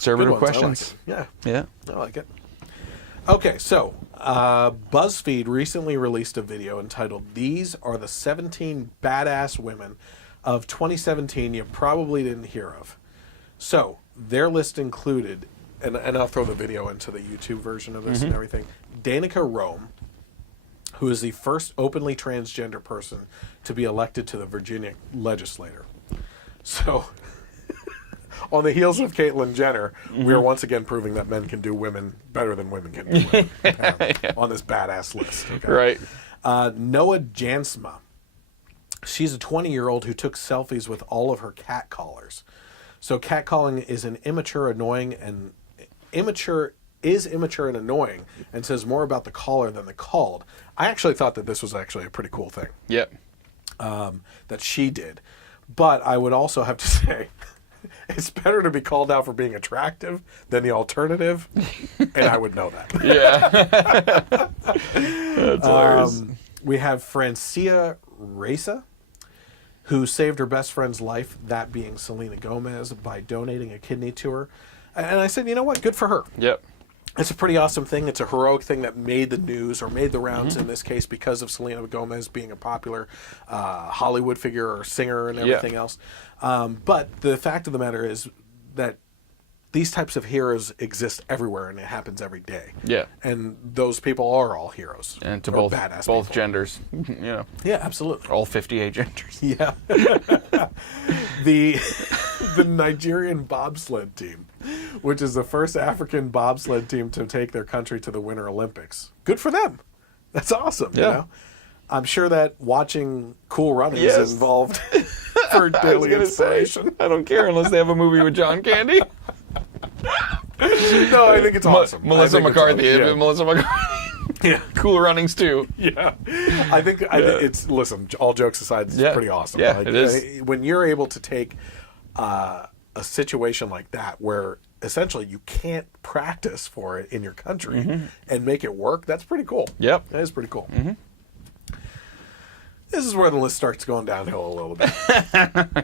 Conservative questions. Yeah. Yeah. I like it. Okay, so Buzzfeed recently released a video entitled "These Are the 17 Badass Women of 2017 You Probably Didn't Hear of." So their list included, and I'll throw the video into the YouTube version of this and everything, Danica Rome, who is the first openly transgender person to be elected to the Virginia legislature. So, on the heels of Caitlyn Jenner, we are once again proving that men can do women better than women can do women, apparently, on this badass list. Okay? Right. Noah Jansma. She's a 20-year-old who took selfies with all of her cat callers. So catcalling is immature and annoying, and says more about the caller than the called. I actually thought that this was actually a pretty cool thing. Yep. That she did. But I would also have to say, it's better to be called out for being attractive than the alternative, and I would know that. Yeah. That's hilarious. We have Francia Reza, who saved her best friend's life, that being Selena Gomez, by donating a kidney to her. And I said, you know what? Good for her. Yep. It's a pretty awesome thing. It's a heroic thing that made the news, or made the rounds in this case, because of Selena Gomez being a popular Hollywood figure or singer and everything else. But the fact of the matter is that these types of heroes exist everywhere, and it happens every day. Yeah. And those people are all heroes. And to both both genders. Yeah. Yeah, absolutely. All 58 genders. Yeah. The Nigerian bobsled team, which is the first African bobsled team to take their country to the Winter Olympics. Good for them. That's awesome. Yeah. You know? I'm sure that watching Cool Runnings is involved for daily inspiration. I don't care unless they have a movie with John Candy. No, I think it's awesome. Melissa McCarthy. Yeah. Melissa McCarthy. Yeah. Cool Runnings too. Yeah. I think it's, listen, all jokes aside, it's pretty awesome. Yeah, it is. When you're able to take a situation like that where essentially you can't practice for it in your country and make it work, that's pretty cool. Yep. That is pretty cool. This is where the list starts going downhill a little bit.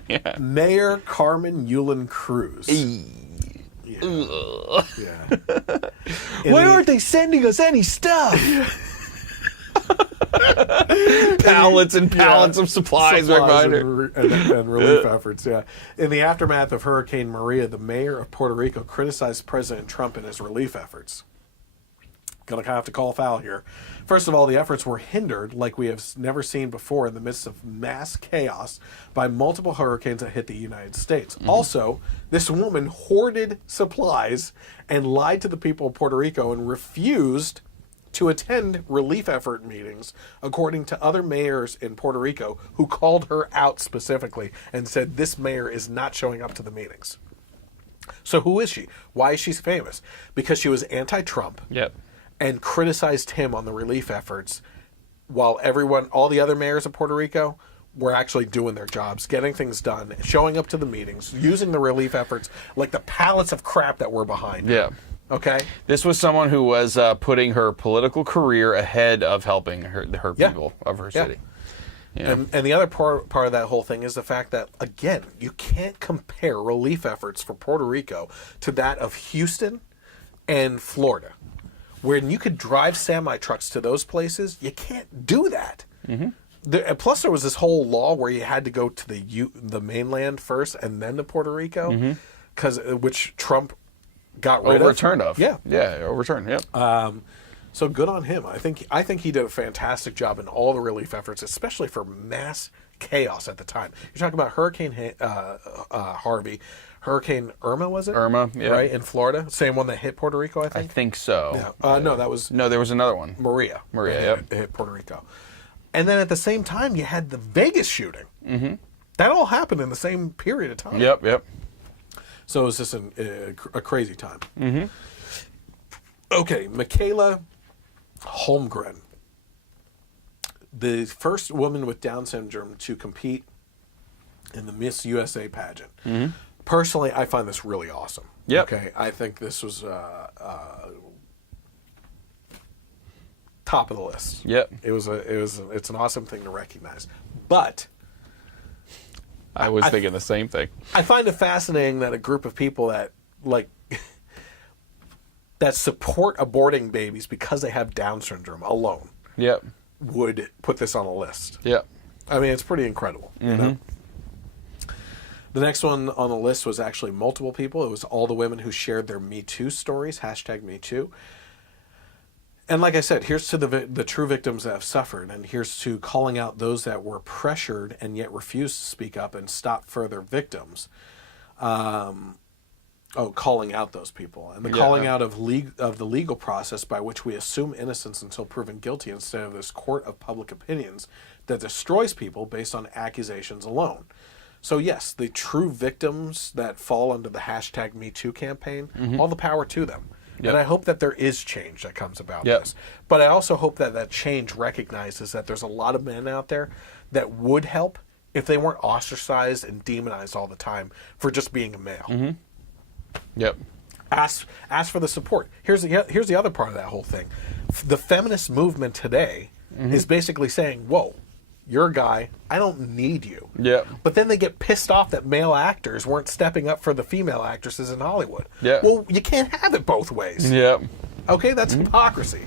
Yeah. Mayor Carmen Yulin Cruz. Yeah. Why aren't they sending us any stuff? Pallets and pallets of supplies right behind her. And relief efforts, yeah. In the aftermath of Hurricane Maria, the mayor of Puerto Rico criticized President Trump and his relief efforts. Gonna kind of have to call foul here. First of all, the efforts were hindered, like we have never seen before, in the midst of mass chaos by multiple hurricanes that hit the United States. Also, this woman hoarded supplies and lied to the people of Puerto Rico and refused to attend relief effort meetings, according to other mayors in Puerto Rico who called her out specifically and said this mayor is not showing up to the meetings. So who is she? Why is she famous? Because she was anti-Trump. Yep. And criticized him on the relief efforts, while all the other mayors of Puerto Rico were actually doing their jobs, getting things done, showing up to the meetings, using the relief efforts like the pallets of crap that were behind. Yeah. Okay? This was someone who was putting her political career ahead of helping her people of her city. Yeah. And the other part of that whole thing is the fact that, again, you can't compare relief efforts for Puerto Rico to that of Houston and Florida. When you could drive semi-trucks to those places, you can't do that. Plus, there was this whole law where you had to go to the mainland first and then to Puerto Rico, which Trump got rid of. Overturned of. Yeah. Yeah, overturned, yeah. So good on him. I think he did a fantastic job in all the relief efforts, especially for mass chaos at the time. You're talking about Hurricane Harvey. Hurricane Irma, was it? Irma, yeah. Right, in Florida. Same one that hit Puerto Rico, I think? I think so. Yeah. No, that was... No, there was another one. Maria. Yep. Hit Puerto Rico. And then at the same time, you had the Vegas shooting. That all happened in the same period of time. Yep. So it was just a crazy time. Okay, Michaela Holmgren. The first woman with Down syndrome to compete in the Miss USA pageant. Personally, I find this really awesome. Yep. Okay, I think this was top of the list. Yep. It's an awesome thing to recognize. But I was thinking the same thing. I find it fascinating that a group of people that, like, that support aborting babies because they have Down syndrome alone Yep. would put this on a list. Yep. I mean, it's pretty incredible. You know? The next one on the list was actually multiple people. It was all the women who shared their Me Too stories, #MeToo. And like I said, here's to the true victims that have suffered, and here's to calling out those that were pressured and yet refused to speak up and stop further victims. Calling out those people. And the calling out of the legal process by which we assume innocence until proven guilty instead of this court of public opinions that destroys people based on accusations alone. So yes, the true victims that fall under the #MeToo campaign, all the power to them. Yep. And I hope that there is change that comes about this. But I also hope that that change recognizes that there's a lot of men out there that would help if they weren't ostracized and demonized all the time for just being a male. Yep. Ask for the support. Here's the other part of that whole thing. The feminist movement today is basically saying, whoa, you're a guy, I don't need you. Yep. But then they get pissed off that male actors weren't stepping up for the female actresses in Hollywood. Yeah. Well, you can't have it both ways. Yep. Okay, that's hypocrisy.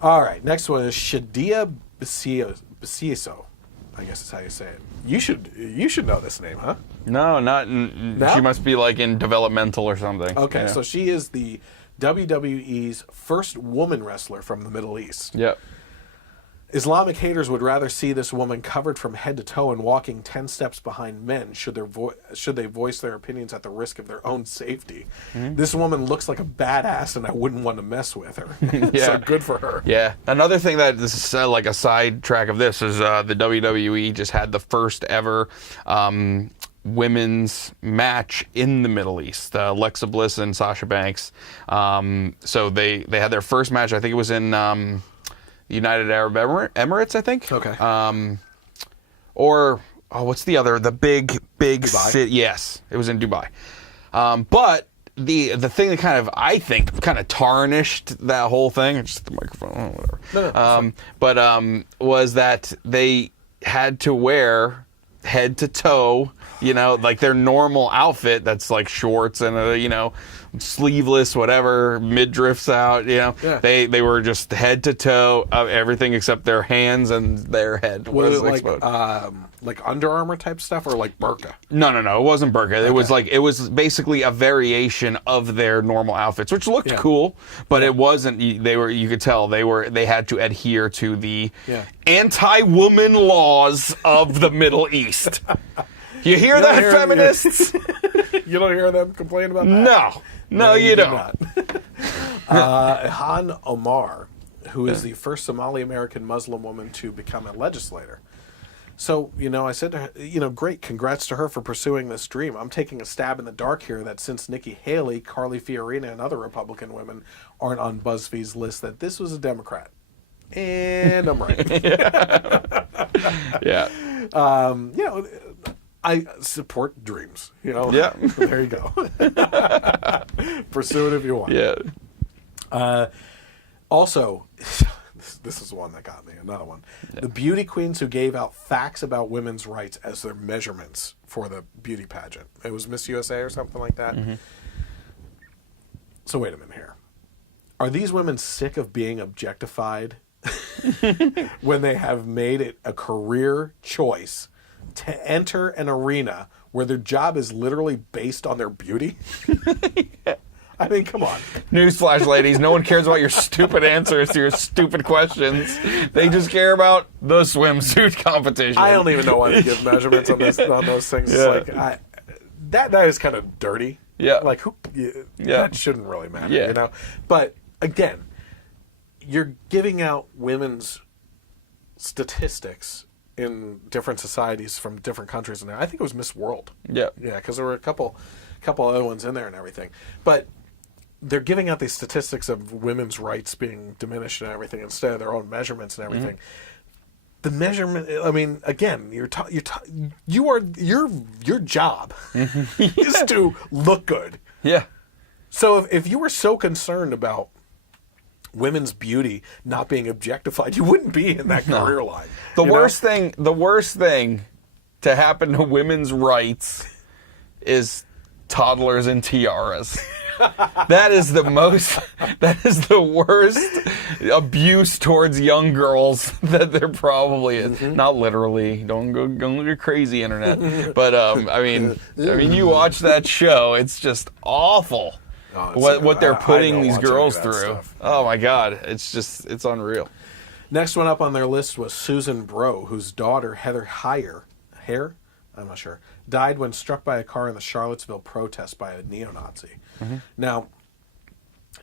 All right, next one is Shadia Basiso. I guess that's how you say it. You should know this name, huh? No, not. No? She must be like in developmental or something. Okay, Yeah. so she is the WWE's first woman wrestler from the Middle East. Yep. Islamic haters would rather see this woman covered from head to toe and walking 10 steps behind men should they voice their opinions at the risk of their own safety. This woman looks like a badass and I wouldn't want to mess with her. So good for her. Yeah. Another thing that this is like a side track of this is the WWE just had the first ever women's match in the Middle East. Alexa Bliss and Sasha Banks. So they had their first match. I think it was in United Arab Emirates, I think. Okay. What's the other? The big Dubai? city. Yes, it was in Dubai. But the thing that I think tarnished that whole thing. Just the microphone, whatever. No, was that they had to wear head to toe, like their normal outfit that's like shorts and sleeveless, whatever, midriffs out, Yeah. They were just head to toe of everything except their hands and their head was exposed. Like Under Armour type stuff or like burqa? No, it wasn't burqa. It was basically a variation of their normal outfits, which looked cool, but it wasn't. You could tell they had to adhere to the anti-woman laws of the Middle East. You hear that, feminists? You don't hear them complain about that? No, you don't. Han Omar, who is the first Somali American Muslim woman to become a legislator. So, I said to her, great, congrats to her for pursuing this dream. I'm taking a stab in the dark here that since Nikki Haley, Carly Fiorina, and other Republican women aren't on BuzzFeed's list, that this was a Democrat. And I'm right. Yeah. I support dreams, Yeah. There you go. Pursue it if you want. Yeah. Also, this is one that got me. Another one. Yeah. The beauty queens who gave out facts about women's rights as their measurements for the beauty pageant. It was Miss USA or something like that. So wait a minute here. Are these women sick of being objectified when they have made it a career choice to enter an arena where their job is literally based on their beauty? I mean, come on. Newsflash, ladies. No one cares about your stupid answers to your stupid questions. They just care about the swimsuit competition. I don't even know why they give measurements on those things. Yeah. It's like, that is kind of dirty. Yeah. Like, that shouldn't really matter, But, again, you're giving out women's statistics in different societies from different countries. And I think it was Miss World. Yeah. Yeah, because there were a couple other ones in there and everything. But they're giving out these statistics of women's rights being diminished and everything instead of their own measurements and everything. The measurement, I mean, again, your job is to look good. Yeah. So if you were so concerned about women's beauty not being objectified, you wouldn't be in that career line. The worst thing to happen to women's rights is toddlers and tiaras. That is the worst abuse towards young girls that there probably is. Not literally. Don't go crazy, internet. But I mean, you watch that show, it's just awful. What they're putting these girls through. Stuff. Oh my God, it's unreal. Next one up on their list was Susan Bro, whose daughter Heather Hare, I'm not sure, died when struck by a car in the Charlottesville protest by a neo-Nazi. Now,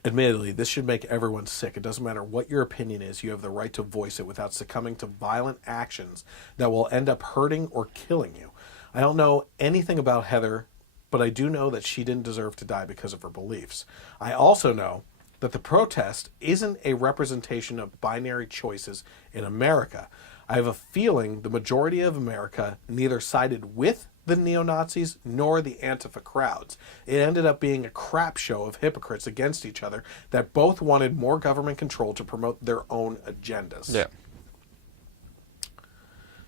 admittedly, this should make everyone sick. It doesn't matter what your opinion is, you have the right to voice it without succumbing to violent actions that will end up hurting or killing you. I don't know anything about Heather, but I do know that she didn't deserve to die because of her beliefs. I also know that the protest isn't a representation of binary choices in America. I have a feeling the majority of America neither sided with the neo-Nazis nor the Antifa crowds. It ended up being a crap show of hypocrites against each other that both wanted more government control to promote their own agendas. Yeah.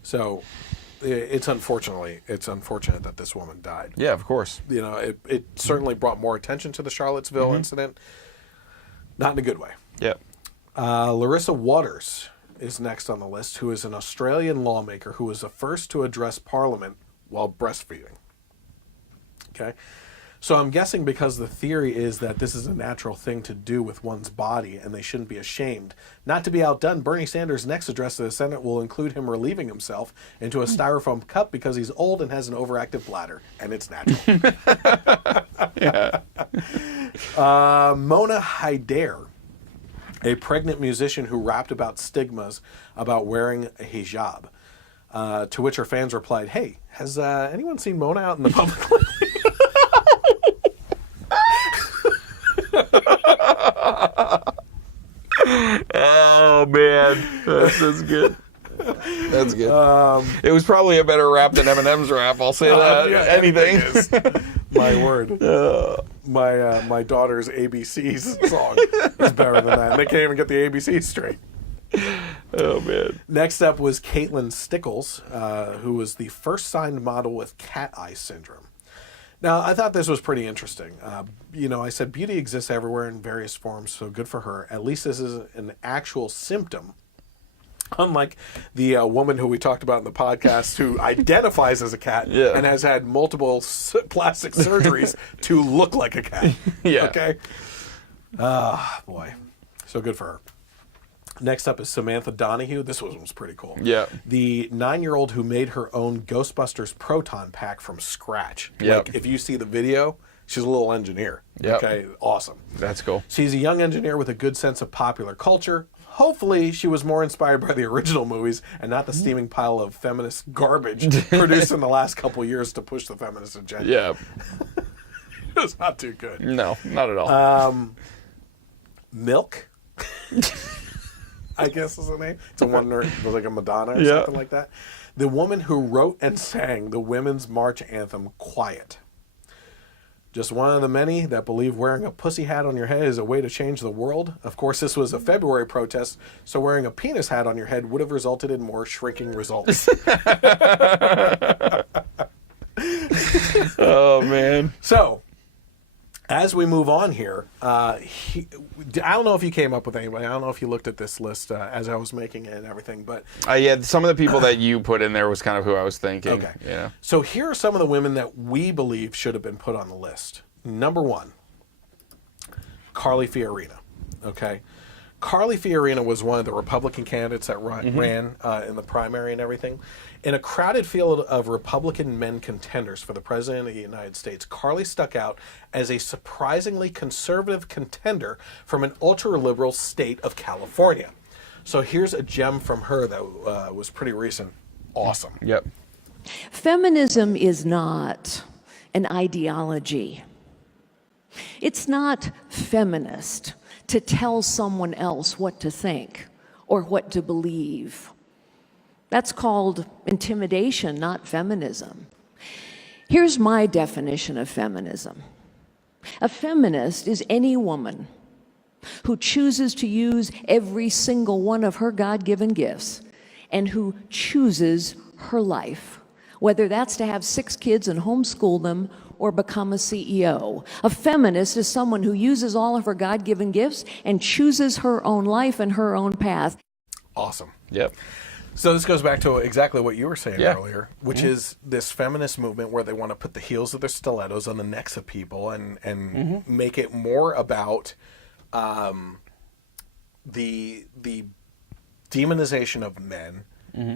So it's unfortunate that this woman died. Yeah, of course. You know, it certainly brought more attention to the Charlottesville incident. Not in a good way. Yeah. Larissa Waters is next on the list, who is an Australian lawmaker who was the first to address Parliament while breastfeeding. Okay? So I'm guessing because the theory is that this is a natural thing to do with one's body and they shouldn't be ashamed. Not to be outdone, Bernie Sanders' next address to the Senate will include him relieving himself into a styrofoam cup because he's old and has an overactive bladder, and it's natural. Mona Haider, a pregnant musician who rapped about stigmas about wearing a hijab, to which her fans replied, "Hey, has anyone seen Mona out in the public lately?" Oh man, that's good. That's good. It was probably a better rap than Eminem's rap. I'll say that. Yeah, anything. My word. My daughter's ABC's song is better than that. They can't even get the ABC straight. Oh man. Next up was Caitlin Stickles, who was the first signed model with cat eye syndrome. Now, I thought this was pretty interesting. I said beauty exists everywhere in various forms, so good for her. At least this is an actual symptom. Unlike the woman who we talked about in the podcast who identifies as a cat and has had multiple plastic surgeries to look like a cat. Yeah. Okay? Boy. So good for her. Next up is Samantha Donahue. This one was pretty cool. Yeah. The 9-year-old who made her own Ghostbusters proton pack from scratch. Yep. Like, if you see the video, she's a little engineer. Yep. Okay, awesome. That's cool. She's a young engineer with a good sense of popular culture. Hopefully, she was more inspired by the original movies and not the steaming pile of feminist garbage produced in the last couple years to push the feminist agenda. Yeah. It's not too good. No, not at all. Milk, I guess is the name. It's a wonder, it was like a Madonna or something like that. The woman who wrote and sang the Women's March anthem, Quiet. Just one of the many that believe wearing a pussy hat on your head is a way to change the world. Of course, this was a February protest, so wearing a penis hat on your head would have resulted in more shrinking results. Oh, man. So, as we move on here, I don't know if you came up with anybody. I don't know if you looked at this list as I was making it and everything, but yeah, some of the people that you put in there was kind of who I was thinking. Okay. Yeah. So here are some of the women that we believe should have been put on the list. Number 1, Carly Fiorina. Okay. Carly Fiorina was one of the Republican candidates that ran in the primary and everything. In a crowded field of Republican men contenders for the President of the United States, Carly stuck out as a surprisingly conservative contender from an ultra-liberal state of California. So here's a gem from her that was pretty recent. Awesome. Yep. Feminism is not an ideology. It's not feminist to tell someone else what to think or what to believe. That's called intimidation, not feminism. Here's my definition of feminism. A feminist is any woman who chooses to use every single one of her God-given gifts and who chooses her life, whether that's to have 6 kids and homeschool them or become a CEO. A feminist is someone who uses all of her God-given gifts and chooses her own life and her own path. Awesome. Yep. So this goes back to exactly what you were saying Yeah. earlier, which is this feminist movement where they want to put the heels of their stilettos on the necks of people and make it more about the demonization of men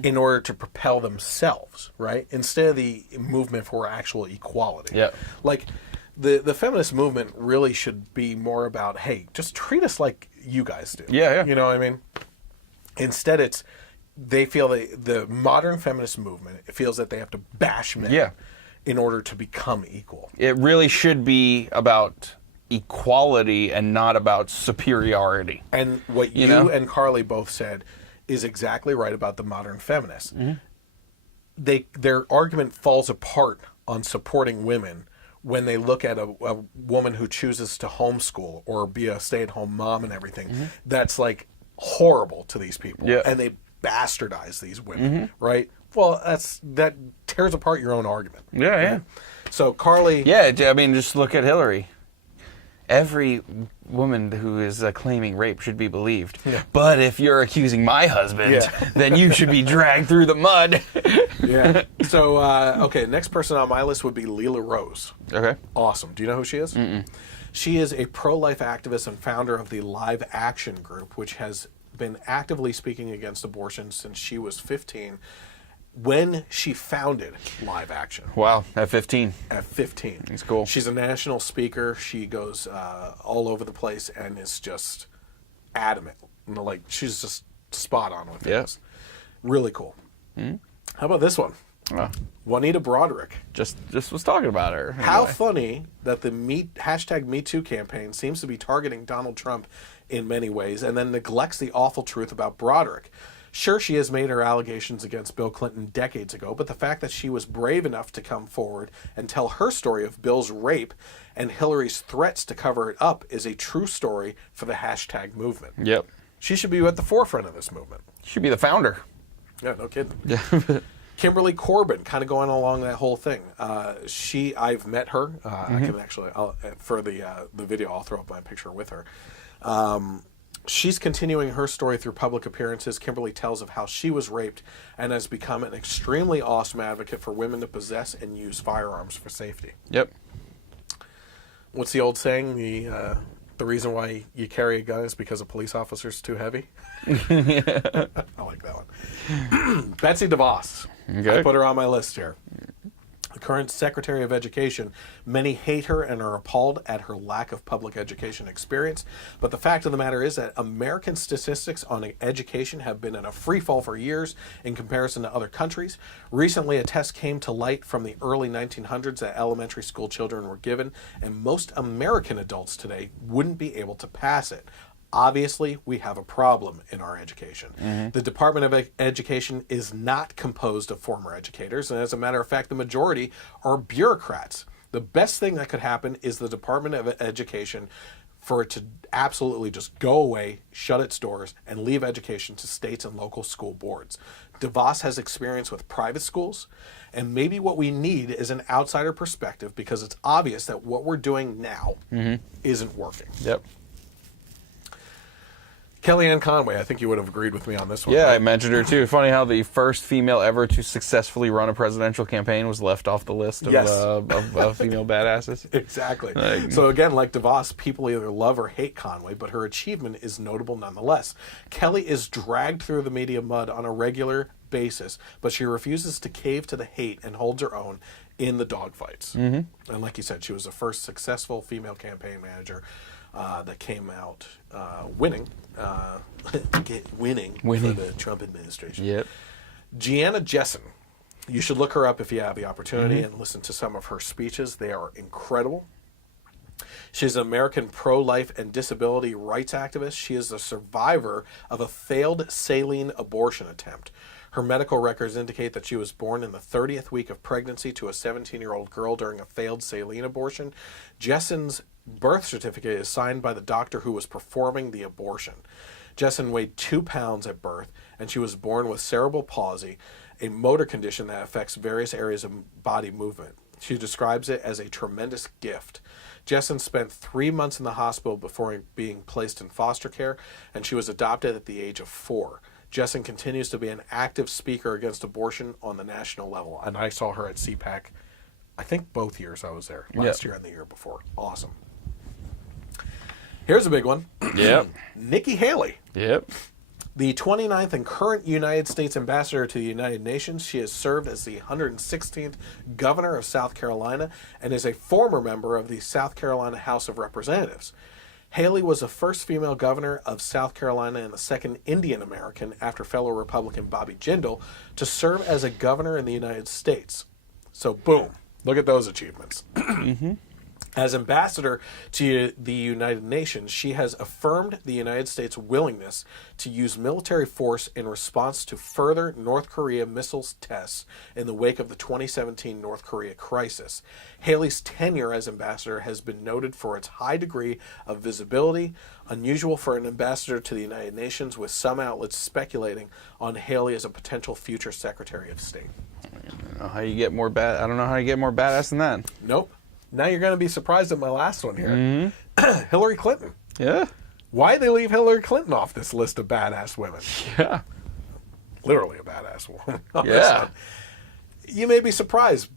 in order to propel themselves, right? Instead of the movement for actual equality. Yeah. Like the feminist movement really should be more about, hey, just treat us like you guys do. Yeah, yeah. You know what I mean? Instead, they feel the modern feminist movement feels that they have to bash men in order to become equal. It really should be about equality and not about superiority. And what you know? and Carly both said is exactly right about the modern feminists. Their argument falls apart on supporting women when they look at a woman who chooses to homeschool or be a stay-at-home mom and everything. That's like horrible to these people. Yeah. And they bastardize these women, right? Well, that tears apart your own argument. Yeah, yeah. So Carly... Yeah, I mean, just look at Hillary. Every woman who is claiming rape should be believed. Yeah. But if you're accusing my husband, then you should be dragged through the mud. Yeah. So, okay, next person on my list would be Leela Rose. Okay. Awesome. Do you know who she is? Mm-mm. She is a pro-life activist and founder of the Live Action Group, which has been actively speaking against abortion since she was 15, when she founded Live Action. Wow, at 15. At 15. That's cool. She's a national speaker. She goes all over the place and is just adamant. You know, like, she's just spot on with things. Really cool. Mm-hmm. How about this one? Juanita Broderick. Just was talking about her. Anyway. How funny that the hashtag #MeToo campaign seems to be targeting Donald Trump in many ways and then neglects the awful truth about Broderick. Sure, she has made her allegations against Bill Clinton decades ago, but the fact that she was brave enough to come forward and tell her story of Bill's rape and Hillary's threats to cover it up is a true story for the hashtag movement. Yep. She should be at the forefront of this movement. Should be the founder. Yeah, no kidding. Yeah. Kimberly Corbin, kind of going along that whole thing. I've met her. I can actually, for the video, I'll throw up my picture with her. She's continuing her story through public appearances. Kimberly tells of how she was raped and has become an extremely awesome advocate for women to possess and use firearms for safety. Yep. What's the old saying? The reason why you carry a gun is because a police officer's too heavy. I like that one. Betsy DeVos. Okay. I put her on my list here. The current Secretary of Education. Many hate her and are appalled at her lack of public education experience. But the fact of the matter is that American statistics on education have been in a free fall for years in comparison to other countries. Recently, a test came to light from the early 1900s that elementary school children were given, and most American adults today wouldn't be able to pass it. Obviously, we have a problem in our education. The Department of Education is not composed of former educators, and as a matter of fact, the majority are bureaucrats. The best thing that could happen is the Department of Education for it to absolutely just go away, shut its doors, and leave education to states and local school boards. DeVos has experience with private schools, and maybe what we need is an outsider perspective because it's obvious that what we're doing now isn't working. Yep. Kellyanne Conway, I think you would have agreed with me on this one. Yeah, right? I mentioned her too. Funny how the first female ever to successfully run a presidential campaign was left off the list of female badasses. Exactly. So again, like DeVos, people either love or hate Conway, but her achievement is notable nonetheless. Kelly is dragged through the media mud on a regular basis, but she refuses to cave to the hate and holds her own in the dogfights. And like you said, she was the first successful female campaign manager that came out winning for the Trump administration. Yep. Gianna Jessen. You should look her up if you have the opportunity and listen to some of her speeches. They are incredible. She's an American pro-life and disability rights activist. She is a survivor of a failed saline abortion attempt. Her medical records indicate that she was born in the 30th week of pregnancy to a 17-year-old girl during a failed saline abortion. Jessen's birth certificate is signed by the doctor who was performing the abortion. Jessen weighed 2 pounds at birth, and she was born with cerebral palsy, a motor condition that affects various areas of body movement. She describes it as a tremendous gift. Jessen spent 3 months in the hospital before being placed in foster care, and she was adopted at the age of 4. Jessen continues to be an active speaker against abortion on the national level. And I saw her at CPAC, I think both years I was there, last year and the year before. Awesome. Here's a big one. Yep. Nikki Haley. Yep. The 29th and current United States Ambassador to the United Nations, she has served as the 116th Governor of South Carolina and is a former member of the South Carolina House of Representatives. Haley was the first female governor of South Carolina and the second Indian American after fellow Republican Bobby Jindal to serve as a governor in the United States. So, boom. Look at those achievements. As ambassador to the United Nations, she has affirmed the United States' willingness to use military force in response to further North Korea missiles tests in the wake of the 2017 North Korea crisis. Haley's tenure as ambassador has been noted for its high degree of visibility, unusual for an ambassador to the United Nations, with some outlets speculating on Haley as a potential future Secretary of State. I don't know how you get more badass than that. Nope. Now you're going to be surprised at my last one here. Hillary Clinton. Yeah. Why they leave Hillary Clinton off this list of badass women? Yeah. Literally a badass woman. Yeah. You may be surprised.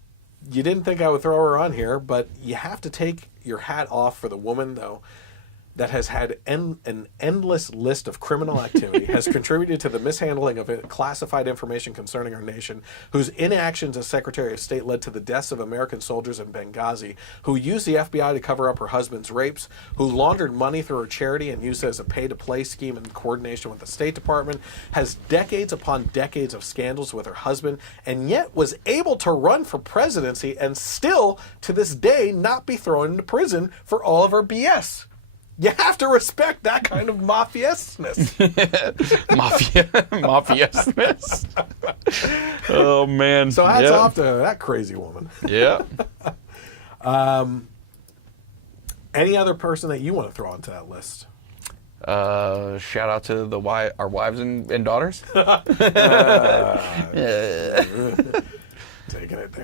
You didn't think I would throw her on here, but you have to take your hat off for the woman, though, that has had an endless list of criminal activity, has contributed to the mishandling of classified information concerning our nation, whose inactions as Secretary of State led to the deaths of American soldiers in Benghazi, who used the FBI to cover up her husband's rapes, who laundered money through her charity and used it as a pay-to-play scheme in coordination with the State Department, has decades upon decades of scandals with her husband, and yet was able to run for presidency and still, to this day, not be thrown into prison for all of her BS. You have to respect that kind of mafiousness. Mafiousness. Oh, man. So hats off to that crazy woman. Yeah. Any other person that you want to throw onto that list? Shout out to our wives and daughters. Taking it there.